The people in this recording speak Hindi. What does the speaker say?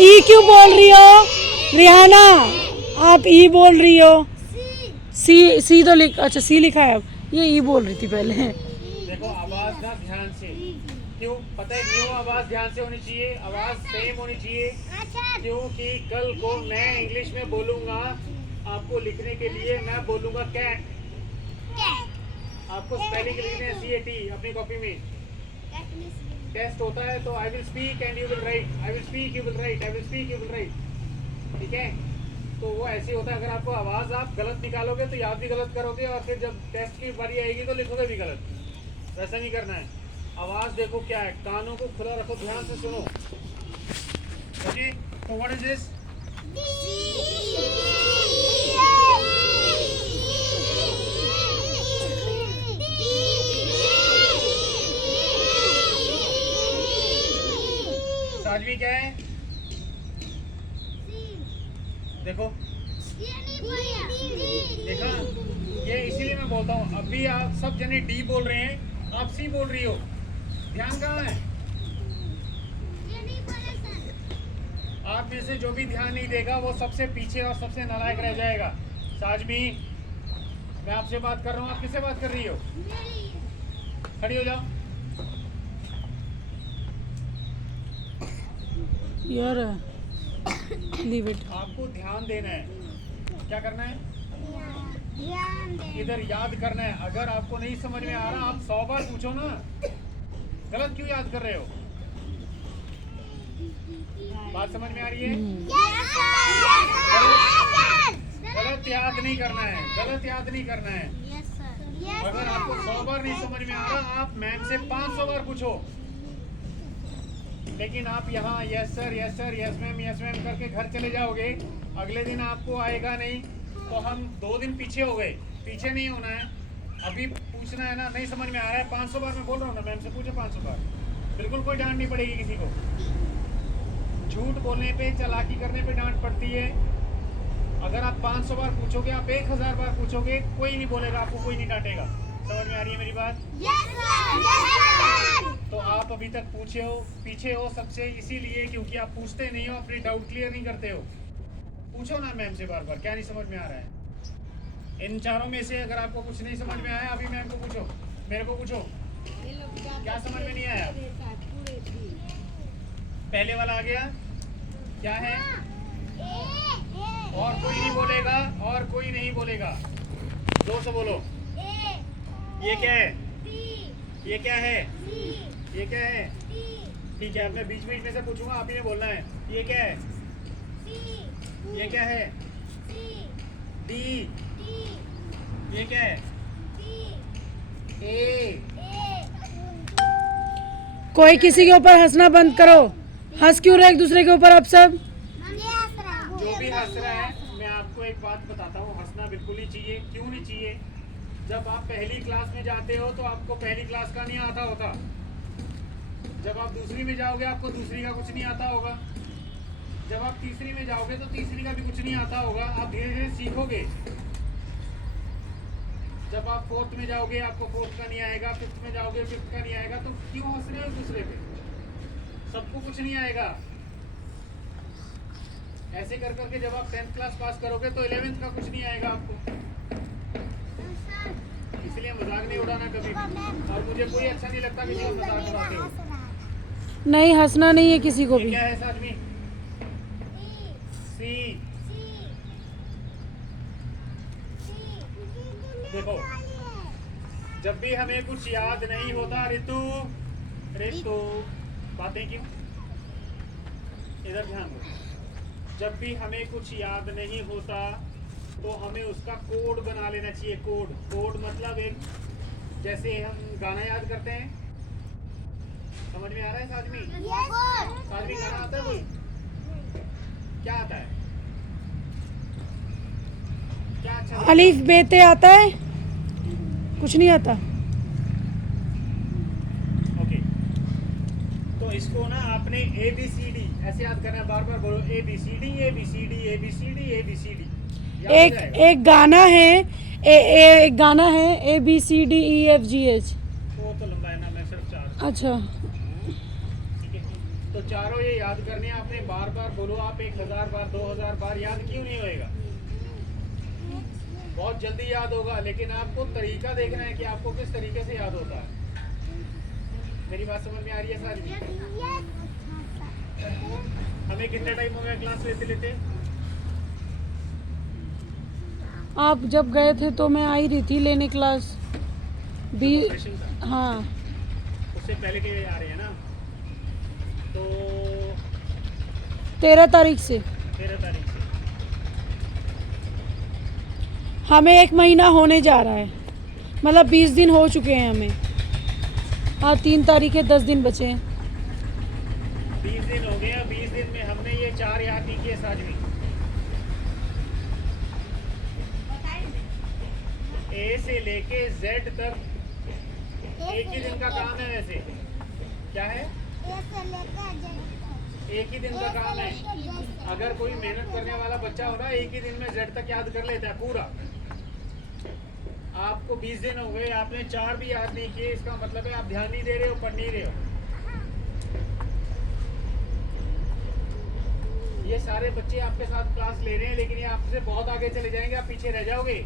ई क्यों बोल रही हो रिहाना? आप ई बोल रही हो। सी तो अच्छा सी लिखा है, अब ये ई बोल रही थी पहले। देखो आवाज ना ध्यान से, क्यों पता है क्यों आवाज ध्यान से होनी चाहिए, आवाज सेम होनी चाहिए, क्योंकि कल को मैं इंग्लिश में बोलूंगा आपको लिखने के लिए, मैं बोलूंगा कैट, आपको स्पेलिंग लिखने है CAT अपनी कॉपी में। टेस्ट होता है तो I will speak and you will write, I will speak you will write, I will speak you will write, ठीक है। तो वो ऐसे होता है, अगर आपको आवाज़ आप गलत निकालोगे तो याद भी गलत करोगे, और फिर जब टेस्ट की बारी आएगी तो लिखोगे भी गलत। वैसा नहीं करना है। आवाज़ देखो क्या है, कानों को खुला रखो, ध्यान से सुनो। ओके, तो व्हाट इज दिस? साजवी क्या है? देखो देखा, ये इसीलिए मैं बोलता हूँ, अभी आप सब जने डी बोल रहे हैं, आप सी बोल रही हो, ध्यान कहाँ है? आप में से जो भी ध्यान नहीं देगा वो सबसे पीछे और सबसे नालायक रह जाएगा। साजमी, मैं आपसे बात कर रहा हूँ, आप किससे बात कर रही हो? खड़ी हो जाओ। यार लीव इट। आपको ध्यान देना है, क्या करना है? इधर याद करना है। अगर आपको नहीं समझ में आ रहा, आप 100 बार पूछो ना, गलत क्यों याद कर रहे हो? बात समझ में आ रही है? गलत याद नहीं करना है, गलत याद नहीं करना है। अगर आपको 100 बार नहीं समझ में आ रहा, आप मैम से 500 बार पूछो। लेकिन आप यहाँ yes sir yes sir yes ma'am करके घर चले जाओगे, अगले दिन आपको आएगा नहीं, तो हम 2 दिन पीछे हो गए। पीछे नहीं होना है, अभी पूछना है ना, नहीं समझ में आ रहा है, 500 बार मैं बोल रहा हूँ ना, मैम से पूछो 500 बार, बिल्कुल कोई डांट नहीं पड़ेगी किसी को। झूठ बोलने पे, चालाकी करने पे डांट पड़ती है। अगर आप 500 बार पूछोगे, आप 1000 बार पूछोगे, कोई नहीं बोलेगा, आपको कोई नहीं डांटेगा। समझ में आ रही है मेरी बात? तो आप अभी तक पीछे हो सबसे, इसीलिए क्योंकि आप पूछते नहीं हो, अपने डाउट क्लियर नहीं करते हो। पूछो ना मैम से बार बार, क्या नहीं समझ में आ रहा है। इन चारों में से अगर आपको कुछ नहीं समझ में आया, अभी मैम को पूछो, मेरे को पूछो, क्या समझ में नहीं आया? पहले वाला आ गया, क्या है? और कोई नहीं बोलेगा, और कोई नहीं बोलेगा, 2 से बोलो। ये क्या है? ये क्या है? ये क्या है? ठीक है, अब मैं बीच बीच में से पूछूंगा, आप ही ने बोलना है। ये क्या है? ये क्या है? डी। ये क्या है? ए। कोई किसी के ऊपर हंसना बंद करो। हंस क्यों रहे एक दूसरे के ऊपर आप सब? जो भी हंस रहा है, मैं आपको एक बात बताता हूँ, हंसना बिल्कुल ही चाहिए। क्यों नहीं चाहिए? जब आप पहली क्लास में जाते हो तो आपको पहली क्लास का नहीं आता होता। जब आप दूसरी में जाओगे, आपको दूसरी का कुछ नहीं आता होगा। जब आप तीसरी में जाओगे तो तीसरी का भी कुछ नहीं आता होगा। आप धीरे धीरे सीखोगे। जब आप 4th में जाओगे, आपको 4th का नहीं आएगा, 5th में जाओगे, 5th का नहीं आएगा, तो क्यों हंस रहे हो दूसरे पे? सबको कुछ नहीं आएगा। ऐसे कर करके जब आप 10th क्लास पास करोगे तो 11th का कुछ नहीं आएगा आपको। इसलिए मजाक नहीं उड़ाना कभी भी, और मुझे कोई अच्छा नहीं लगता किसी को मजाक उड़ाते हो। नहीं, हंसना नहीं है किसी को भी। क्या है साजमी? सी। देखो, जब भी हमें कुछ याद नहीं होता, ऋतु बातें क्यों? इधर ध्यान दो। जब भी हमें कुछ याद नहीं होता तो हमें उसका कोड बना लेना चाहिए। कोड मतलब एक, जैसे हम गाना याद करते हैं, समझ में आ रहा है साजमी? साजमी गाना आता है कोई? क्या आता है? क्या अच्छा? अलीफ बेते आता है? कुछ नहीं आता। ओके, तो इसको ना आपने ABCD ऐसे याद करना है, बार बार बोलो ABCD ABCD ABCD ABCD। एक गाना है, एक गाना है ABCDEFGH। वो तो लंबा है ना, मैं सिर्फ 4। अच्छा, ठीक है, तो चारों ये याद करने हैं आपने। बार बार बोलो आप, 1000 बार 2000 बार याद क्यों नहीं होएगा? बहुत जल्दी याद होगा, लेकिन आपको तरीका देखना है कि आपको किस तरीके से याद होता है। मेरी बात समझ में आ रही है सारी? हमें कितने टाइम हो गया क्लास लेते लेते? आप जब गए थे तो मैं आई रही थी लेने क्लास भी। सेशन था, हाँ, उससे पहले के आ रहे हैं ना? तो 13 तारीख से 13 तारीख से। हमें 1 महीना होने जा रहा है, मतलब 20 दिन हो चुके हैं हमें। हाँ, 3 तारीख है, 10 दिन बचे हैं। 20 दिन हो गए। 20 दिन में हमने ये 4 याद नहीं किए साजवी। ए से लेके जेड तक एक ही दिन का काम है। वैसे क्या है? एक ही दिन का काम है। अगर कोई मेहनत करने वाला बच्चा हो ना, एक ही दिन में जेड तक याद कर लेता है पूरा। आपको 20 दिन हो गए, आपने 4 भी याद नहीं किए, इसका मतलब है आप ध्यान नहीं दे रहे हो, पढ़ नहीं रहे हो। ये सारे बच्चे आपके साथ क्लास ले रहे हैं, लेकिन ये आपसे बहुत आगे चले जाएंगे, आप पीछे रह जाओगे।